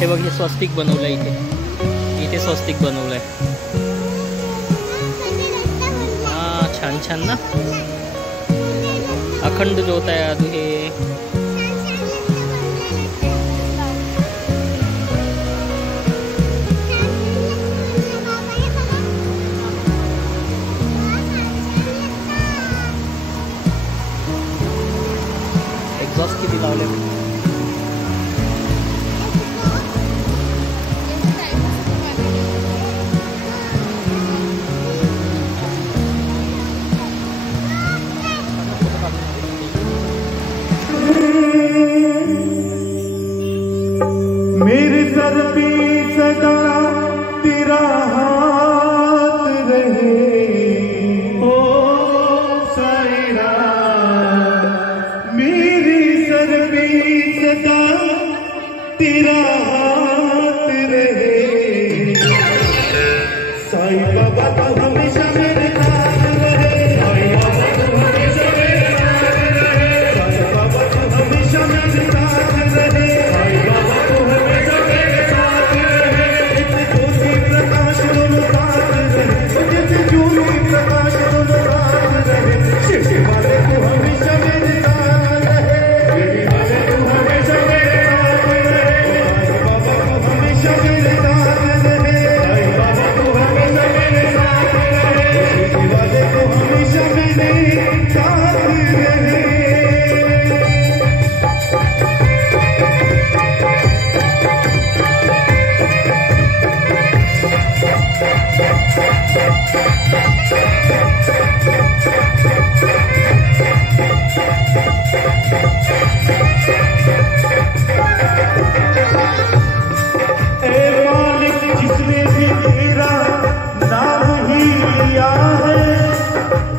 हे बघ, हे स्वस्तिक बनवलंय इथे. इथे स्वस्तिक बनवलंय. हा, छान छान ना. अखंड ज्योत आहे अजून हे. एक्झॉस्ट किती लावले. मेरे सर पे सदा तेरा हाथ रहे ओ साईरा. मेरे सर पे सदा तेरा हाथ रहे. साई बाबा तो हमेशा मेरे साथ रहे. साई बाबा तो हमेशा मेरे साथ रहे. साई बाबा तो हमेशा मेरे साथ रहे. साई बाबा तो हमेशा मेरे साथ रहे. जैसे ज्योति प्रकाश दोनों साथ रहे. जैसे ज्योति प्रकाश दोनों साथ रहे. शिव वाले तो हमेशा मेरे साथ रहे. देवी वाले तो हमेशा मेरे साथ रहे. साई बाबा तो हमेशा मेरे साथ रहे. साई बाबा तो हमेशा मेरे साथ रहे. शिव वाले तो हमेशा मेरे साथ रहे. जिसने भी तेरा नाम ही लिया है,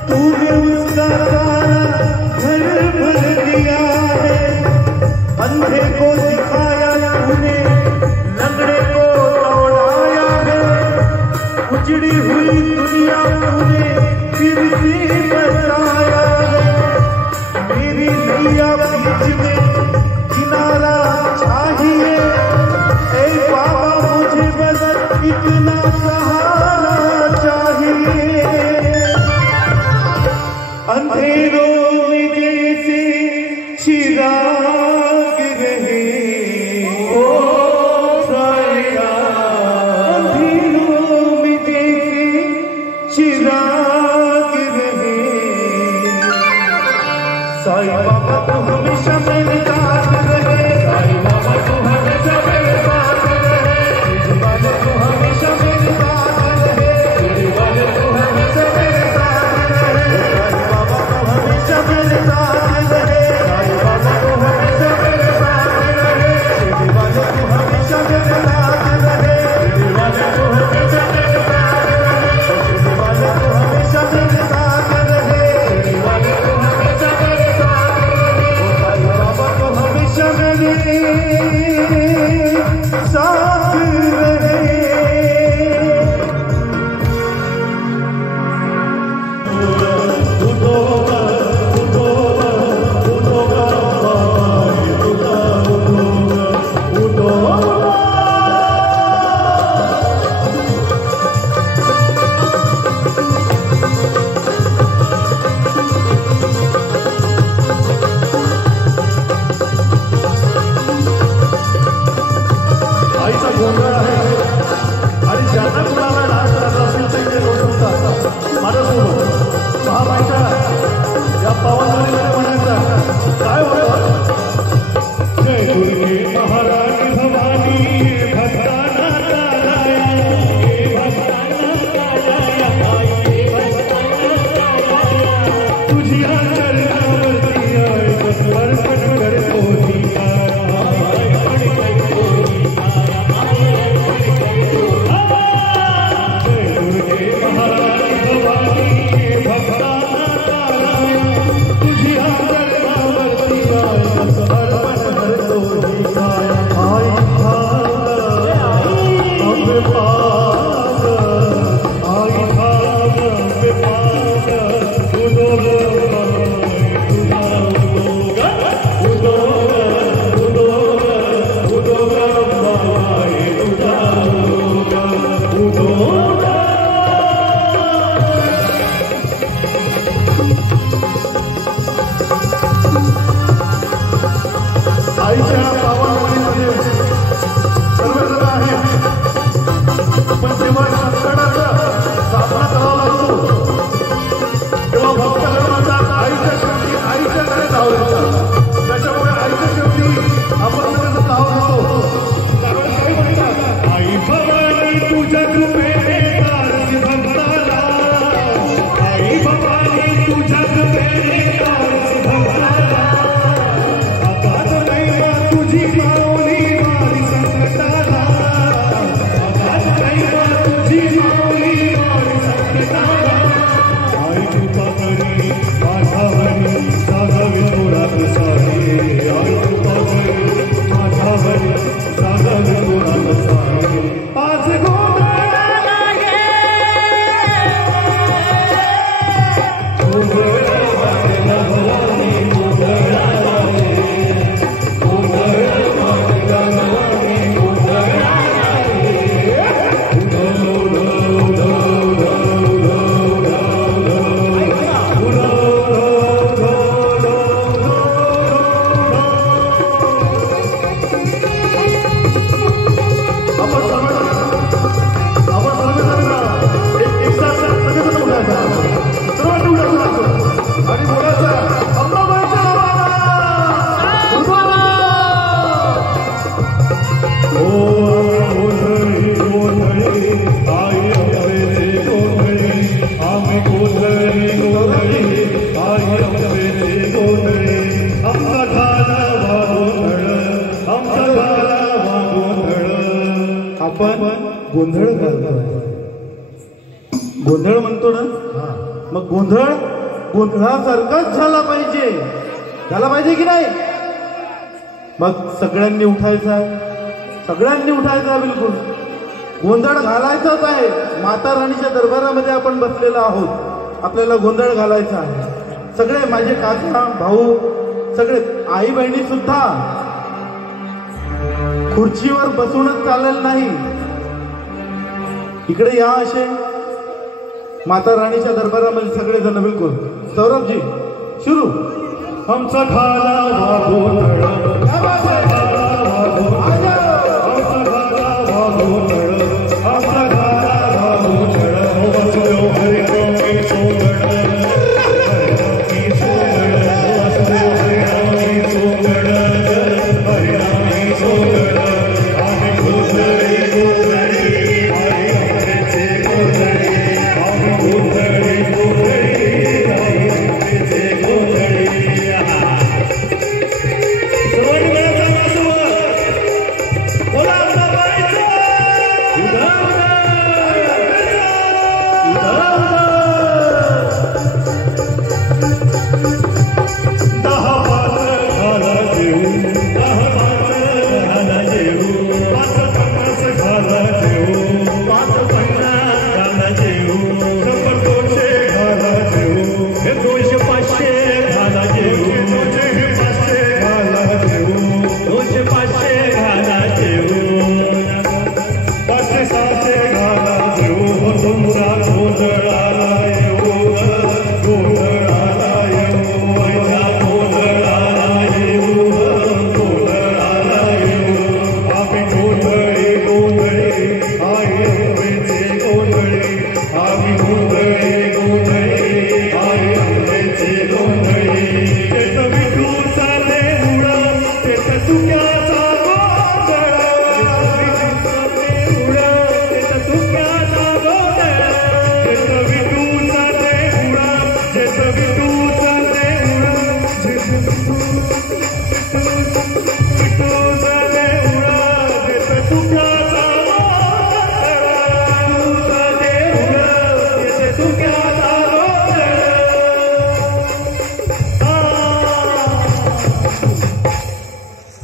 तूने उसका सारा घर भर दिया है. अंधे को दिखाया तूने, लंगड़े को दौड़ाया है. उजड़ी हुई दुनिया तूने फिर से बचाया है. मेरी नैया बीच में किनारा चाहिए. बाबा मुझे बस इतना सहारा चाहिए. अंधेरों में जैसे चिराग रहे ओ साईरा. अंधेरों में जैसे चिराग रहे. साई बाबा तो हमेशा मेरे साथ रहे. साई बाबा तो हमेशा मेरे साथ रहे. वाले तो हमेशा मेरे साथ रहे. तेरे वाले तो हमेशा मेरे साथ रहे. साई बाबा तो हमेशा मेरे साथ रहे. साई बाबा तो हमेशा मेरे साथ रहे. तेरे वाले तो हमेशा मेरे साथ रहे. तेरे वाले तो हमेशा मेरे साथ रहे. तेरे वाले तो हमेशा मेरे साथ रहे. तेरे वाले तो हमेशा मेरे साथ रहे. साई बाबा तो हमेशा मेरे साथ रहे. आईचा गोंधळ आहे आणि ज्यांना कुणाला डान्स करायचा असेल तर इथे करू शकता. माझ्यासोबत महामाईच्या या पावनवाडीमध्ये म्हणायचं काय होतं. जय दुर्गे महाराणी भवानी भक्ताना काराया. हे भक्ताना काराया. तुझ्या चरणावरती आहे अर्पण करतो. आपण सर्वजण एक तास सगळेजण उठायचा, सर्वांनी उठायचं आणि बोलायचं अंबाबाईच्या नावानं. गोंधळी गोंधळी आई अंबेले गोंधळी, आम्ही गोंधळी गोंधळी आई अंबेले गोंधळी. आमचा घालावा गोंधळ, आमचा घालावा गोंधळ. आपण गोंधळ घालतोय, गोंधळ म्हणतो ना, मग गोंधळ गोंधळासारखाच झाला पाहिजे की नाही? मग सगळ्यांनी उठायचा, सगळ्यांनी उठायचा, बिलकुल गोंधळ घालायचाच आहे. माता राणीच्या दरबारामध्ये आपण बसलेलो आहोत, आपल्याला गोंधळ घालायचा आहे. सगळे माझे काका भाऊ सगळे आई बहिणी सुद्धा खुर्चीवर बसूनच चालेल नाही, इकडे या असे माता राणीच्या दरबारामध्ये सगळेजण बिलकुल. सौरभजी सुरू. आमचा घालावा गोंधळ, आमचा घालावा गोंधळ, आमचा घालावा गोंधळ, आमचा घालावा गोंधळ. वासुदेव हरिरामी सोंगड, हरिरामी सोंगड, वासुदेव हरिरामी सोंगड, हरिरामी सोंगड. आम्ही गोंधळी गोंधळी आई अंबेचे गोंधळी, आम्ही गोंधळी गोंधळी आई अंबेचे गोंधळी.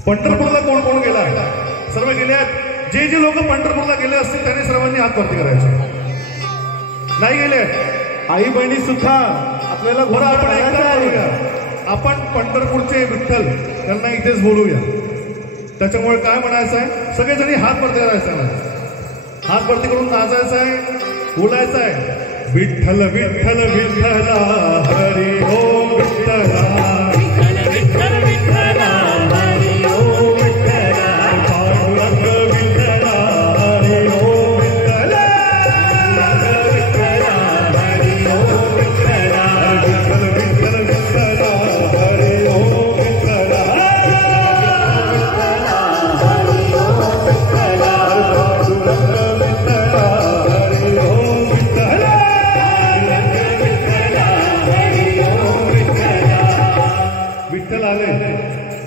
पंढरपूरला कोण कोण गेला? सर्व गेले आहेत. जे जे लोक पंढरपूरला गेले असतील त्यांनी सर्वांनी हात वरती करायचे. नाही गेले आई बहिणी सुद्धा आपल्याला आपण पंढरपूरचे विठ्ठल त्यांना इथेच बोलूया. त्याच्यामुळे काय म्हणायचं आहे, सगळेजणी हात वरती करायचं आहे, हात वरती करून नाचायचं आहे, बोलायचं आहे विठ्ठल विठ्ठल विठ्ठला हरी ओम विठ्ठला.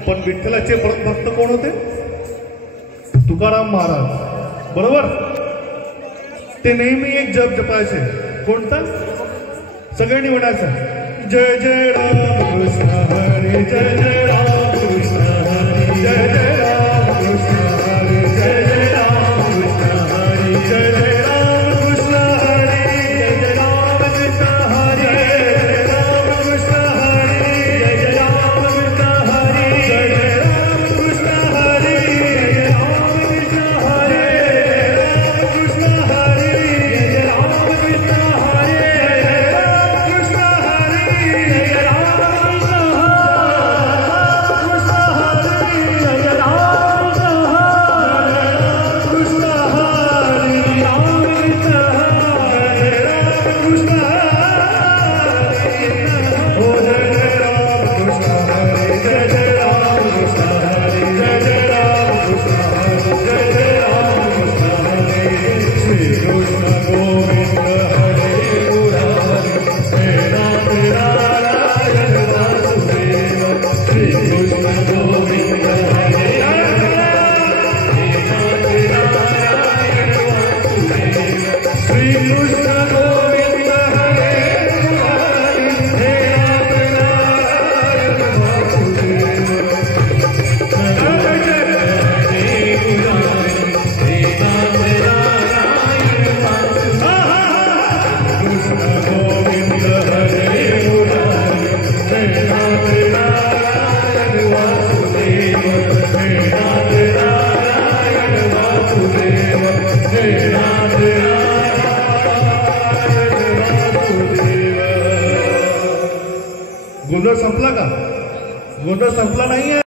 पण विठ्ठलाचे भक्त कोण होते? तुकाराम महाराज, बरोबर. ते नेहमी एक जप जपायचे. कोणता? सगळ्यांनी म्हणायचं जय जय राम कृष्ण हरी, जय जय राम कृष्ण हरी, जय जय राम कृष्ण हरी, जय जय राम कृष्ण हरी, जय जय राम कृष्ण हरी, जय जय राम कृष्ण हरी, जय जय राम कृष्ण हरी, जय जय राम कृष्ण हरी, जय जय राम कृष्ण हरी, जय जय राम कृष्ण हरी, राम कृष्ण हरी, जय जय राम कृष्ण हरी, जय जय राम कृष्ण हरी, जय जय राम कृष्ण हरी. गोंधळ संपला का? गोंधळ संपला नाहीये.